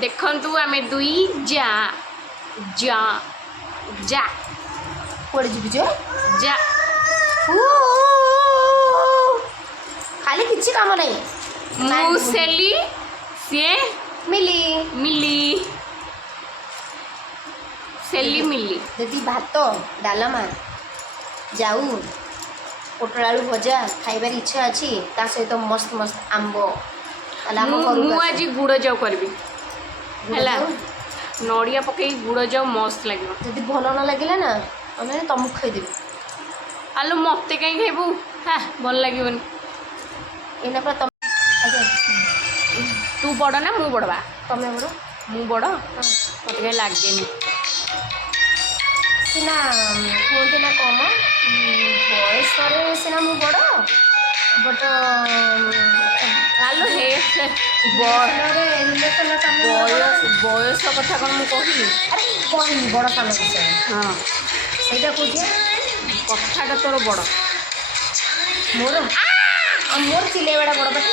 देखंतु आमे दुई जा जा जा कुआड़े जीवि जो जा खाली किसी काम नहीं मुसेली से मिली मिली सेली मिली दीदी भात डालमा जाऊ पोटल आलू भजा खाइबार इच्छा अच्छी ता सहित मस्त मस्त आंब आज गुड़ जाऊ करबी हैला नड़िया पकई गुड़ जाऊ मस्त लगे जदि भल न लगे ना मैंने तुमको खाईदेवी आलू मत कहीं खाइबू हाँ भल लगे एना पर तुम तू बड़ ना मु बड़वा तमें बड़ मु बड़ मत कहीं लगे सीना कहते ना कम बयस सीना मु बड़ बट आलू हे बयस कथा कौन मुझे कहली अरे कहनी बड़ सान विषय हाँ सहीटा कहे कथाटा तोर बड़ मोर मोर चिल्लेवाड़ा बड़ पाटी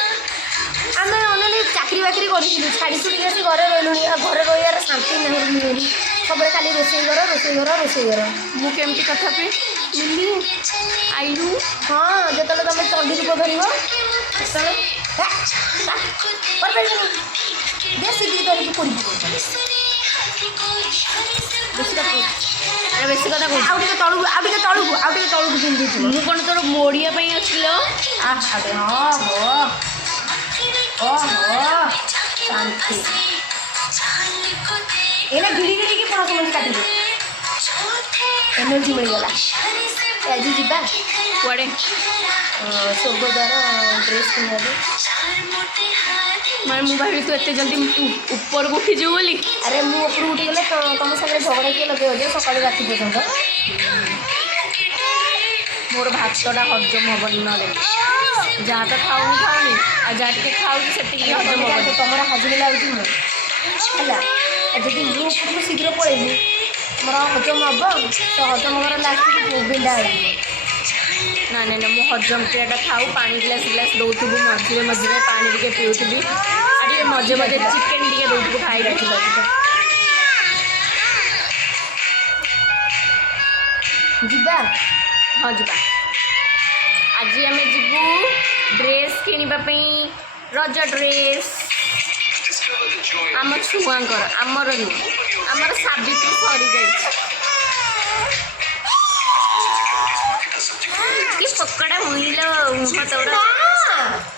आम अने चाकरी बाकरी करूँ छाड़ी छुड़ी आसी घरे रही घरे रही शांति मिलूनी सब खाली रोसई घर रोसई घर रोसई घर मु केमती कथा पे मिली आइलु हाँ जो तुम चंडी रूप धर सीधी धरिकी पड़ी बेसी कथा कह आउ तलू तलू पिंधि मु कौन तोर मोड़िया अच्छी शांति एना गिड़ी गिड़ी की पणस मणि काटी एनर्जी मिलगला आज जीवा कुआड़े स्वर्गद्वार ड्रेस किना मैं मु भाभी तू एत जल्दी ऊपर को उठी जाऊ बोली अरे मु ऊपर उठीगले तुम सागर झगड़ा किए लगे सकाल राति पर्यंत मोर भातटा हजम हेनी ना जहाँ तो खाऊनी खाऊनी आ जहाँ टे खाऊँ से हजम हेनी तुम हाजिर लगे है जदि मु शीघ्र पलैली मोर हजम हम तो हजम हमारा लास्ट बिंडा ना ना ना मु हजम क्रियाटा खाऊ पानी ग्लास ग्लास दौथबू मझे मझे पानी टे पीऊबी आगे मझे मझे चिकेन टे दौथबू खाई जीवा हाँ जा आज आम जीवु ड्रेस किणवाई रज ड्रेस आम छुआंकर आमर नुह आमर साबित्री सरी जाए कि पकड़ा मुहिल मुह तोड़